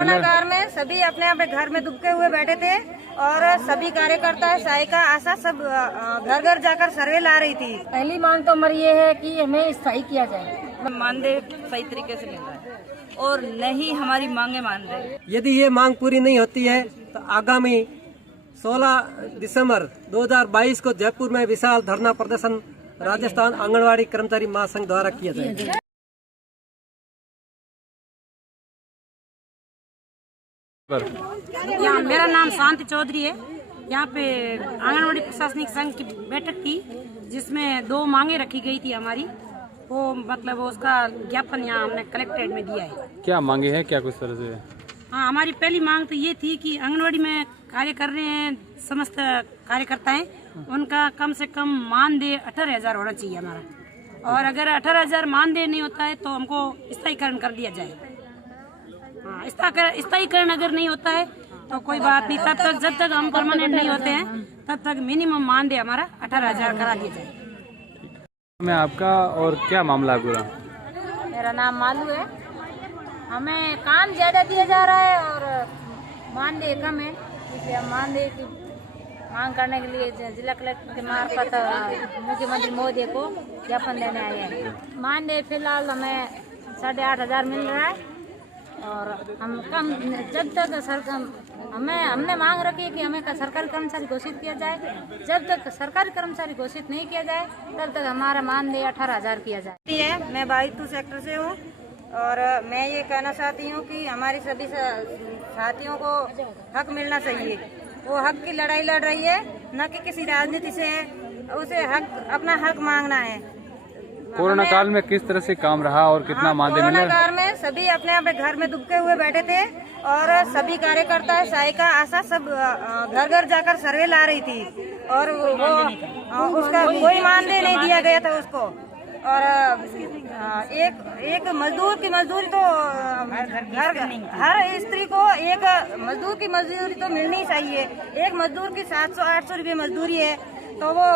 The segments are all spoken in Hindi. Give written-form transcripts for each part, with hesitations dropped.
कोरोना में सभी अपने अपने घर में दुबके हुए बैठे थे और सभी कार्यकर्ता सहायिका आशा सब घर घर जाकर सर्वे ला रही थी। पहली मांग तो हमारी ये है कि हमें स्थायी किया जाए। मानदेय सही तरीके से मिल रहा है और नहीं हमारी मांगे मान रहे। यदि ये मांग पूरी नहीं होती है तो आगामी 16 दिसंबर 2022 को जयपुर में विशाल धरना प्रदर्शन राजस्थान आंगनवाड़ी कर्मचारी महासंघ द्वारा किया जाएगा। यहाँ मेरा नाम शांति चौधरी है। यहाँ पे आंगनवाड़ी प्रशासनिक संघ की बैठक थी जिसमें 2 मांगे रखी गई थी हमारी। वो मतलब उसका ज्ञापन यहाँ हमने कलेक्ट्रेट में दिया है। क्या मांगे हैं, क्या कुछ तरह से? हाँ, हमारी पहली मांग तो ये थी कि आंगनवाड़ी में कार्य कर रहे हैं समस्त कार्यकर्ताएं, उनका कम से कम मानदेय 18,000 होना चाहिए हमारा। और अगर 18,000 मानदेय नहीं होता है तो हमको स्थायीकरण कर दिया जाए। हाँ, स्थायीकरण अगर नहीं होता है तो कोई बात नहीं, तब तक जब तक हम परमानेंट नहीं होते हैं तब तक मिनिमम मानदेय हमारा 18,000 करा दिया जाए। मैं आपका और क्या मामला है पूरा? मेरा नाम मालू है। हमें काम ज्यादा दिया जा रहा है और मानदेय कम है, इसलिए हम मानदेय की मांग करने के लिए जिला कलेक्टर के मार्फत मुख्यमंत्री महोदय को ज्ञापन देने आए हैं। मानदेय फिलहाल हमें 8,500 मिल रहा है और हम कम जब तक सरकार हमने मांग रखी है कि हमें सरकारी कर्मचारी घोषित किया जाए। जब तक सरकारी कर्मचारी घोषित नहीं किया जाए तब तक हमारा मानदेय 18,000 किया जाए। मैं 22 सेक्टर से हूँ और मैं ये कहना चाहती हूँ कि हमारी सभी साथियों को हक मिलना चाहिए। वो हक की लड़ाई लड़ रही है, न कि किसी राजनीति से उसे हक अपना हक मांगना है। कोरोना काल में किस तरह से काम रहा और कितना मानदेय मिला? कोरोना काल में सभी अपने अपने घर में दुबके हुए बैठे थे और सभी कार्यकर्ता सहायिका आशा सब घर घर जाकर सर्वे ला रही थी और वो उसका कोई मानदेय नहीं दिया गया था उसको। और एक मजदूर की मजदूरी तो हर स्त्री को एक मजदूर की मजदूरी तो मिलनी चाहिए। एक मजदूर की 700-800 रुपये मजदूरी है तो वो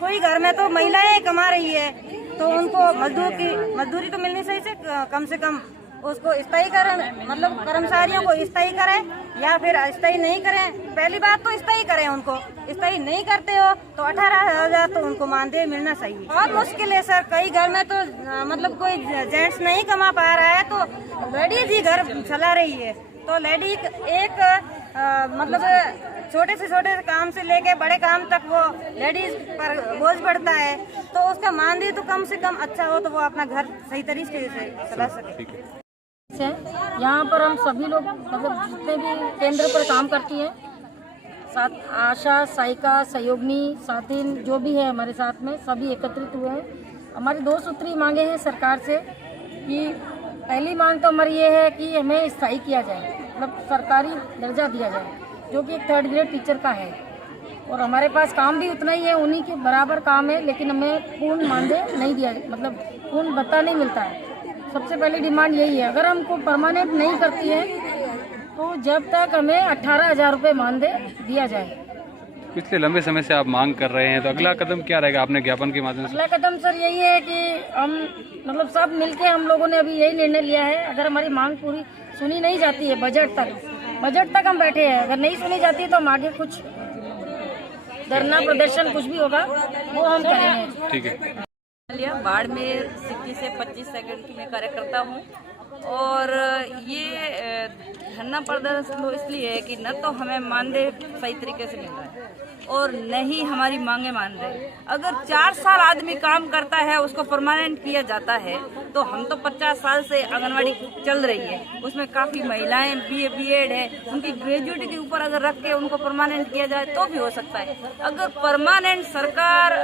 कोई घर में तो महिलाएं कमा रही है तो उनको मजदूरी तो मिलनी चाहिए। कम से कम उसको स्थायीकरण मतलब कर्मचारियों को स्थायी करें या फिर स्थायी नहीं करें। पहली बात तो स्थायी करें, उनको स्थायी नहीं करते हो तो 18,000 तो उनको मानदेय मिलना चाहिए। बहुत मुश्किल है सर, कई घर में तो मतलब कोई जेंट्स नहीं कमा पा रहा है तो लेडीज ही घर चला रही है। तो लेडीज एक मतलब छोटे से छोटे काम से लेके बड़े काम तक वो लेडीज पर बोझ पड़ता है, तो उसका मानदेय तो कम से कम अच्छा हो तो वो अपना घर सही तरीके से चला सके। यहाँ पर हम सभी लोग मतलब जितने भी केंद्र पर काम करती हैं, साथ आशा सहायिका सहयोगिनी साथीन जो भी है हमारे साथ में सभी एकत्रित हुए हैं। हमारी 2 सूत्री मांगे हैं सरकार से कि पहली मांग तो हमारी ये है कि हमें स्थायी किया जाए, मतलब सरकारी दर्जा दिया जाए जो कि एक 3rd ग्रेड टीचर का है। और हमारे पास काम भी उतना ही है, उन्हीं के बराबर काम है, लेकिन हमें पूर्ण मानदेय नहीं दिया, मतलब पूर्ण भत्ता नहीं मिलता है। सबसे पहली डिमांड यही है। अगर हमको परमानेंट नहीं करती है तो जब तक हमें 18,000 रुपये मानदेय दिया जाए। पिछले लंबे समय से आप मांग कर रहे हैं, तो अगला कदम क्या रहेगा आपने ज्ञापन के माध्यम से? अगला कदम सर यही है कि हम मतलब सब मिलके हम लोगों ने अभी यही निर्णय लिया है, अगर हमारी मांग पूरी सुनी नहीं जाती है बजट तक हम बैठे हैं, अगर नहीं सुनी जाती तो हम आगे कुछ धरना प्रदर्शन कुछ भी होगा वो हम करेंगे। ठीक है। बाड़मेर सिटी से 25 सेकंड की मैं कार्यकर्ता हूँ और ये धरना प्रदर्शन तो इसलिए है कि न तो हमें मानदेय सही तरीके से मिल रहा है और न ही हमारी मांगे मान रहे। अगर 4 साल आदमी काम करता है उसको परमानेंट किया जाता है तो हम तो 50 साल से आंगनवाड़ी चल रही है, उसमें काफ़ी महिलाएं BA B.Ed है, उनकी ग्रेजुएट के ऊपर अगर रख के उनको परमानेंट किया जाए तो भी हो सकता है। अगर परमानेंट सरकार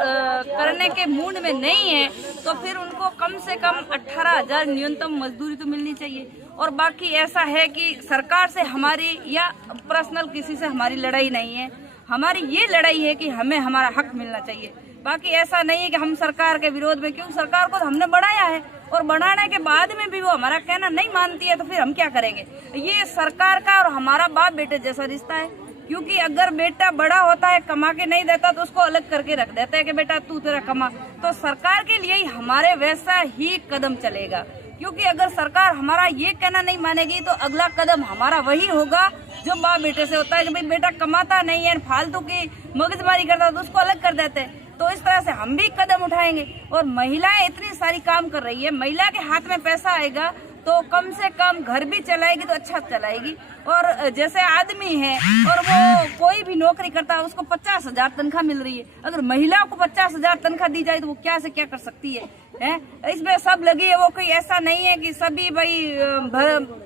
करने के मूड में नहीं है तो फिर उनको कम से कम 18,000 न्यूनतम मजदूरी तो मिलनी चाहिए। और बाकी ऐसा है कि सरकार से हमारी या पर्सनल किसी से हमारी लड़ाई नहीं है, हमारी ये लड़ाई है कि हमें हमारा हक मिलना चाहिए। बाकी ऐसा नहीं है कि हम सरकार के विरोध में, क्योंकि सरकार को हमने बढ़ाया है और बढ़ाने के बाद में भी वो हमारा कहना नहीं मानती है तो फिर हम क्या करेंगे। ये सरकार का और हमारा बाप बेटे जैसा रिश्ता है, क्योंकि अगर बेटा बड़ा होता है कमा के नहीं देता तो उसको अलग करके रख देता है कि बेटा तू तेरा कमा, तो सरकार के लिए हमारे वैसा ही कदम चलेगा। क्योंकि अगर सरकार हमारा ये कहना नहीं मानेगी तो अगला कदम हमारा वही होगा जो बाप बेटे से होता है कि भाई बेटा कमाता नहीं है, फालतू की मगजमारी करता है तो उसको अलग कर देते हैं। तो इस तरह से हम भी कदम उठाएंगे। और महिलाएं इतनी सारी काम कर रही है, महिला के हाथ में पैसा आएगा तो कम से कम घर भी चलाएगी तो अच्छा चलाएगी। और जैसे आदमी है और वो कोई भी नौकरी करता है उसको 50,000 तनख्वाह मिल रही है, अगर महिला को 50,000 तनख्वाह दी जाए तो वो क्या से क्या कर सकती है, हैं? इसमें सब लगी है, वो कोई ऐसा नहीं है कि सभी भाई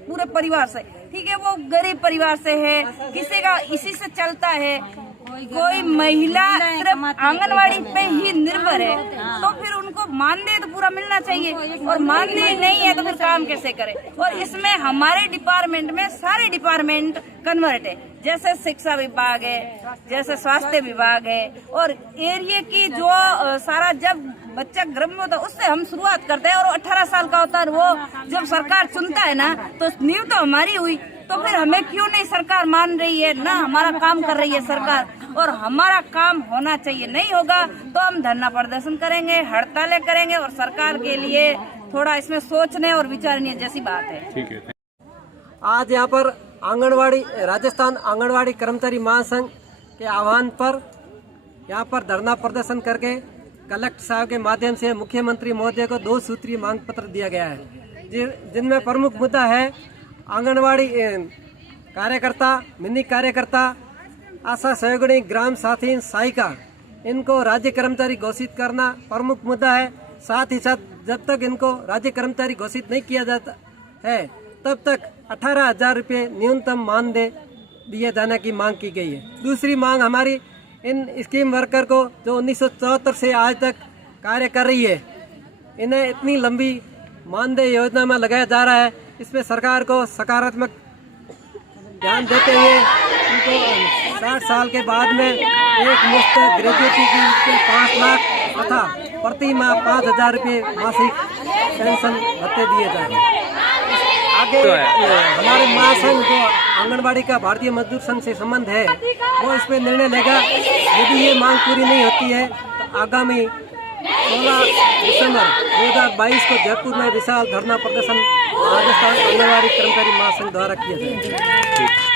पूरे परिवार से, ठीक है, वो गरीब परिवार से है, किसी का इसी से चलता है। कोई महिला सिर्फ आंगनवाड़ी पे ही निर्भर है तो फिर उनको मानदेय तो पूरा मिलना चाहिए, और मानदेय नहीं है तो फिर काम कैसे करे। और इसमें हमारे डिपार्टमेंट में सारे डिपार्टमेंट कन्वर्ट है, जैसे शिक्षा विभाग है, जैसे स्वास्थ्य विभाग है, और एरिया की जो सारा जब बच्चा गर्भ में होता है उससे हम शुरुआत करते हैं, और 18 साल का होता है वो जब सरकार चुनता है ना तो नींव तो हमारी हुई, तो फिर हमें क्यों नहीं सरकार मान रही है ना, हमारा काम कर रही है सरकार, और हमारा काम होना चाहिए। नहीं होगा तो हम धरना प्रदर्शन करेंगे, हड़तालें करेंगे, और सरकार के लिए थोड़ा इसमें सोचने और विचारने जैसी बात है। ठीक है। आज यहाँ पर आंगनवाड़ी राजस्थान आंगनवाड़ी कर्मचारी महासंघ के आह्वान पर यहाँ पर धरना प्रदर्शन करके कलेक्टर साहब के माध्यम से मुख्यमंत्री महोदय को 2 सूत्रीय मांग पत्र दिया गया है, जिनमें प्रमुख मुद्दा है आंगनवाड़ी कार्यकर्ता, मिनी कार्यकर्ता, आशा सहयोगिनी, ग्राम साथी, सहायिका, इनको राज्य कर्मचारी घोषित करना प्रमुख मुद्दा है। साथ ही साथ जब तक इनको राज्य कर्मचारी घोषित नहीं किया जाता है तब तक 18,000 रुपये न्यूनतम मानदेय दिए जाने की मांग की गई है। दूसरी मांग हमारी इन स्कीम वर्कर को जो 1974 से आज तक कार्य कर रही है, इन्हें इतनी लंबी मानदेय योजना में लगाया जा रहा है, इस पे सरकार को सकारात्मक ध्यान देते हुए उनको 60 साल के बाद में एक मुफ्त ग्रेजुएटी की 5 लाख तथा प्रति माह 5,000 रुपये मासिक पेंशन भत्ते दिए जाए। आगे हमारे महासंघ जो आंगनबाड़ी का भारतीय मजदूर संघ से संबंध है वो इस पे निर्णय लेगा। यदि ये मांग पूरी नहीं होती है तो आगामी 16 दिसंबर 2022 को जयपुर में विशाल धरना प्रदर्शन राजस्थान आंगनबाड़ी कर्मचारी महासंघ द्वारा किया जाएगा।